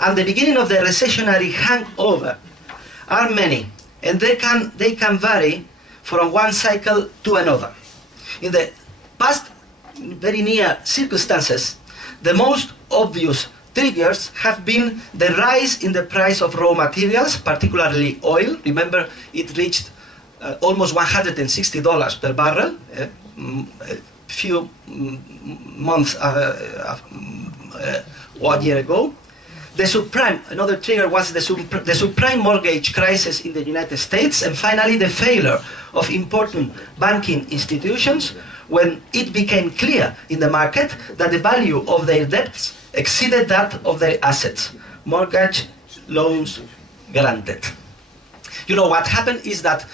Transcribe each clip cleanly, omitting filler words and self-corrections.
and the beginning of the recessionary hangover are many, and they can vary from one cycle to another. In the past, very near circumstances, the most obvious triggers have been the rise in the price of raw materials, particularly oil. Remember, it reached almost $160 per barrel a few months, 1 year ago. The subprime, another trigger was the subprime mortgage crisis in the United States, and finally the failure of important banking institutions when it became clear in the market that the value of their debts exceeded that of their assets. Mortgage loans granted. You know, what happened is that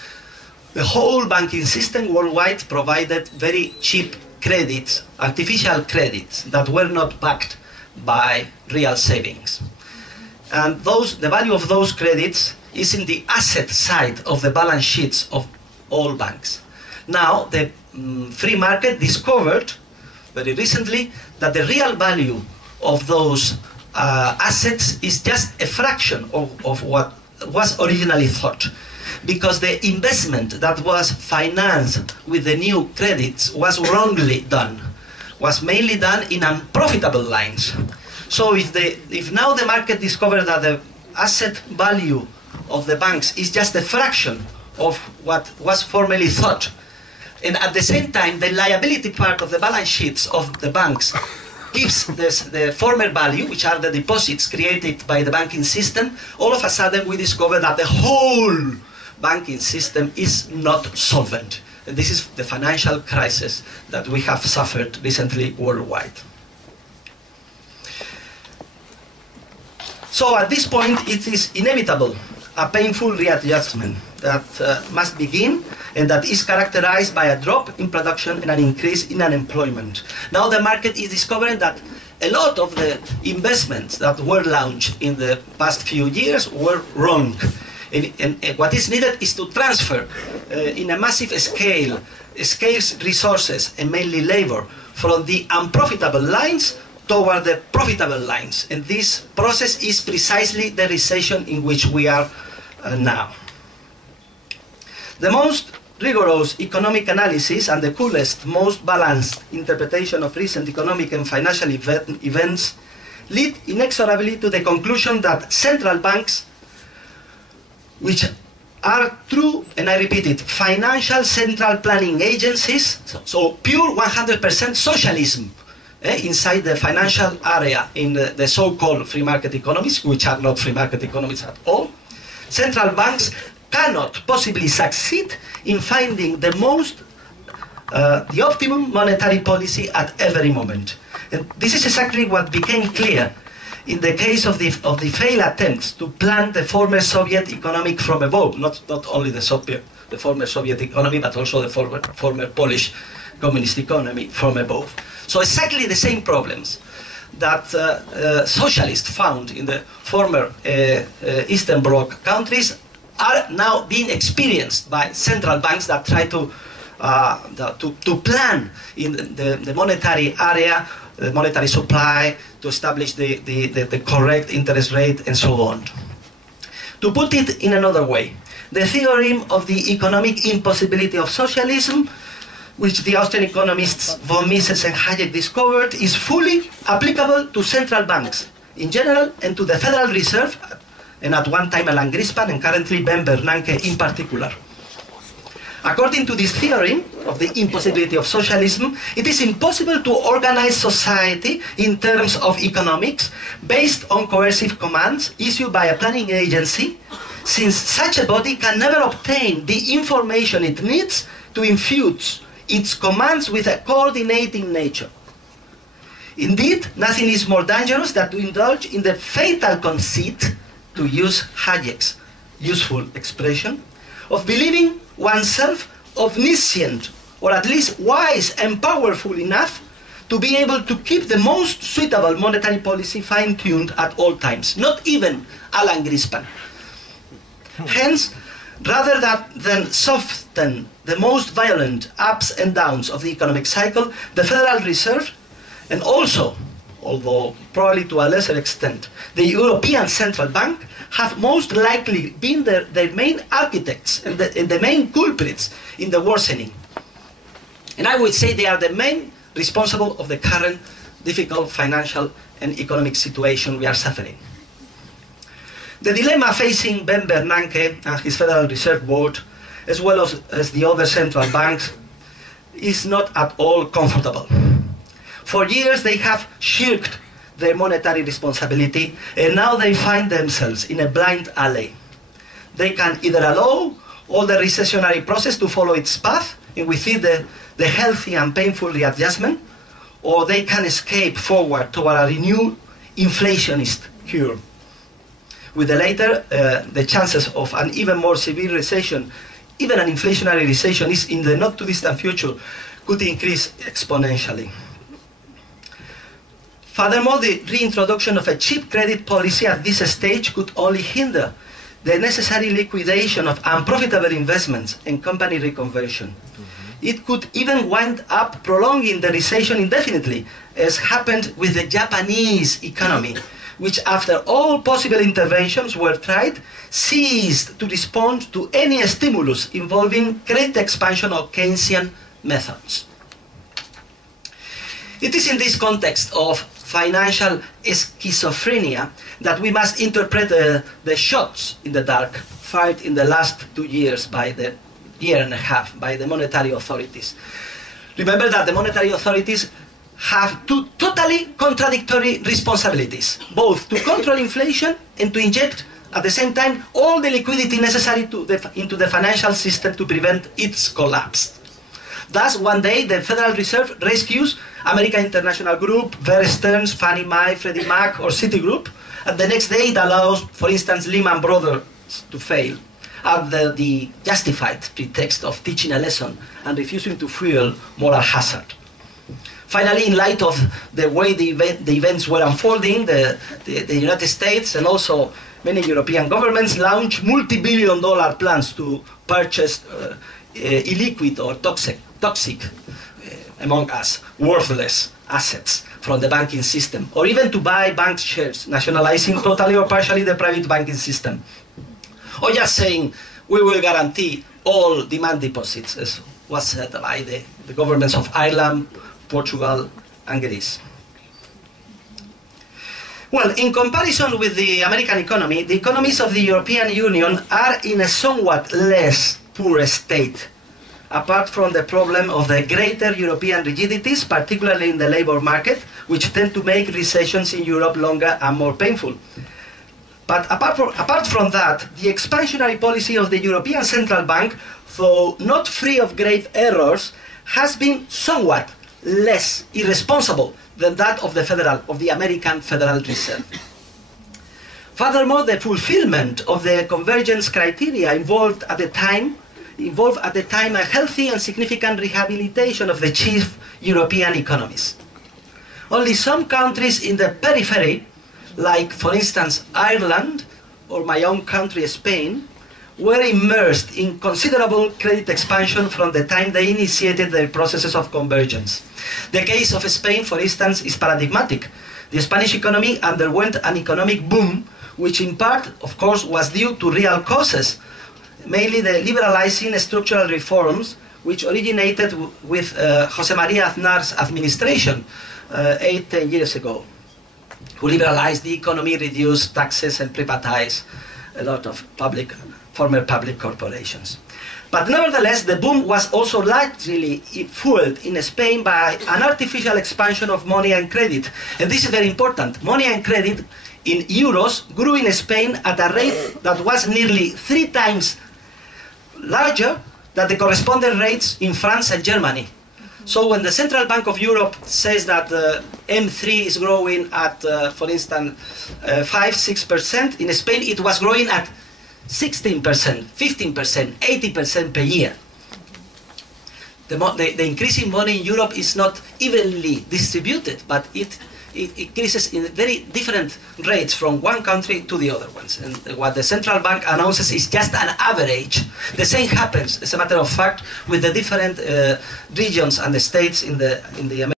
the whole banking system worldwide provided very cheap credits, artificial credits, that were not backed by real savings. And the value of those credits is in the asset side of the balance sheets of all banks. Now, the free market discovered very recently that the real value of those assets is just a fraction of what was originally thought, because the investment that was financed with the new credits was wrongly done, was mainly done in unprofitable lines. So if now the market discovers that the asset value of the banks is just a fraction of what was formerly thought, and at the same time the liability part of the balance sheets of the banks gives the former value, which are the deposits created by the banking system, all of a sudden we discover that the whole banking system is not solvent. And this is the financial crisis that we have suffered recently worldwide. So at this point, it is inevitable, a painful readjustment that must begin, and that is characterized by a drop in production and an increase in unemployment. Now the market is discovering that a lot of the investments that were launched in the past few years were wrong. And what is needed is to transfer in a massive scale scarce resources, and mainly labor, from the unprofitable lines toward the profitable lines. And this process is precisely the recession in which we are now. The most rigorous economic analysis and the coolest, most balanced interpretation of recent economic and financial events lead inexorably to the conclusion that central banks, which are true, and I repeat it, financial central planning agencies, so pure 100% socialism inside the financial area in the so-called free market economies, which are not free market economies at all. Central banks cannot possibly succeed in finding the optimum monetary policy at every moment. And this is exactly what became clear in the case of the failed attempts to plan the former Soviet economic from above, not only the former Soviet economy, but also the former Polish communist economy from above. So exactly the same problems that socialists found in the former Eastern Bloc countries are now being experienced by central banks that try to plan in the monetary area, the monetary supply, to establish the correct interest rate, and so on. To put it in another way, the theorem of the economic impossibility of socialism, which the Austrian economists von Mises and Hayek discovered, is fully applicable to central banks in general and to the Federal Reserve, and at one time Alan Greenspan and currently Ben Bernanke in particular. According to this theory of the impossibility of socialism, it is impossible to organize society in terms of economics based on coercive commands issued by a planning agency, since such a body can never obtain the information it needs to infuse its commands with a coordinating nature. Indeed, nothing is more dangerous than to indulge in the fatal conceit, to use Hayek's useful expression, of believing oneself omniscient, or at least wise and powerful enough to be able to keep the most suitable monetary policy fine-tuned at all times, not even Alan Greenspan. Hence, rather than soften the most violent ups and downs of the economic cycle, the Federal Reserve, and also although probably to a lesser extent, the European Central Bank have most likely been the main architects and the main culprits in the worsening. And I would say they are the main responsible of the current difficult financial and economic situation we are suffering. The dilemma facing Ben Bernanke and his Federal Reserve Board, as well as the other central banks, is not at all comfortable. For years they have shirked their monetary responsibility, and now they find themselves in a blind alley. They can either allow all the recessionary process to follow its path, and with it the healthy and painful readjustment, or they can escape forward toward a renewed inflationist cure. With the latter, the chances of an even more severe recession, even an inflationary recession, is in the not too distant future, could increase exponentially. Furthermore, the reintroduction of a cheap credit policy at this stage could only hinder the necessary liquidation of unprofitable investments and company reconversion. It could even wind up prolonging the recession indefinitely, as happened with the Japanese economy, which after all possible interventions were tried, ceased to respond to any stimulus involving credit expansion or Keynesian methods. It is in this context of financial schizophrenia that we must interpret the shots in the dark fired in the last 2 years by the year and a half by the monetary authorities. Remember that the monetary authorities have two totally contradictory responsibilities, both to control inflation and to inject at the same time all the liquidity necessary into the financial system to prevent its collapse. Thus, one day the Federal Reserve rescues American International Group, Bear Stearns, Fannie Mae, Freddie Mac, or Citigroup, and the next day it allows, for instance, Lehman Brothers to fail, under the justified pretext of teaching a lesson and refusing to fuel moral hazard. Finally, in light of the way the events were unfolding, the United States and also many European governments launched multi-billion-dollar plans to purchase illiquid or toxic, among us, worthless assets from the banking system, or even to buy bank shares, nationalizing totally or partially the private banking system. Or just saying, we will guarantee all demand deposits, as was said by the governments of Ireland, Portugal, and Greece. Well, in comparison with the American economy, the economies of the European Union are in a somewhat less poor state, apart from the problem of the greater European rigidities, particularly in the labor market, which tend to make recessions in Europe longer and more painful. But apart from that, the expansionary policy of the European Central Bank, though not free of grave errors, has been somewhat less irresponsible than that of the American Federal Reserve. Furthermore, the fulfillment of the convergence criteria involved at the time a healthy and significant rehabilitation of the chief European economies. Only some countries in the periphery, like for instance Ireland or my own country Spain, were immersed in considerable credit expansion from the time they initiated their processes of convergence. The case of Spain, for instance, is paradigmatic. The Spanish economy underwent an economic boom, which in part, of course, was due to real causes, mainly the liberalizing structural reforms which originated with José María Aznar's administration 8-10 years ago, who liberalized the economy, reduced taxes, and privatized a lot of former public corporations. But nevertheless, the boom was also largely fueled in Spain by an artificial expansion of money and credit. And this is very important. Money and credit in euros grew in Spain at a rate that was nearly 3 times larger than the corresponding rates in France and Germany. So when the Central Bank of Europe says that M3 is growing at, for instance, 5-6%, in Spain it was growing at 16%, 15%, 80% per year. The increase in money in Europe is not evenly distributed, but it increases in very different rates from one country to the other ones. And what the central bank announces is just an average. The same happens, as a matter of fact, with the different regions and the states in the